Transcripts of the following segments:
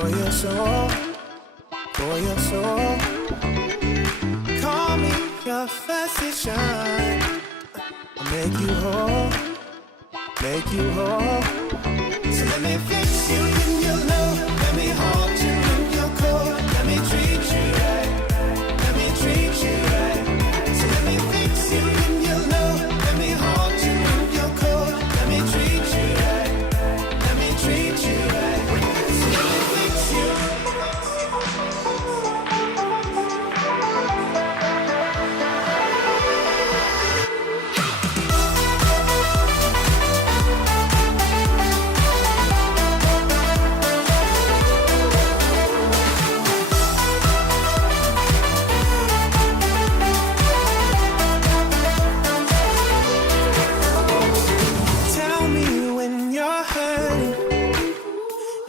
for your soul, for your soul. Call me your physician. I'll make you whole, make you whole. So let me fix you in your low, let me hold you in your cold, let me treat you right, let me treat you right. So let me fix you in your low, let me hold you in your cold, let me treat you right, let me treat you right. So let me fix you. Tell me when you're hurting,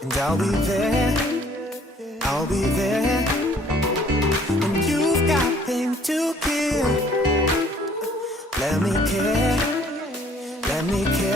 and I'll be there, I'll be there. When you've got pain to give, let me care, let me care.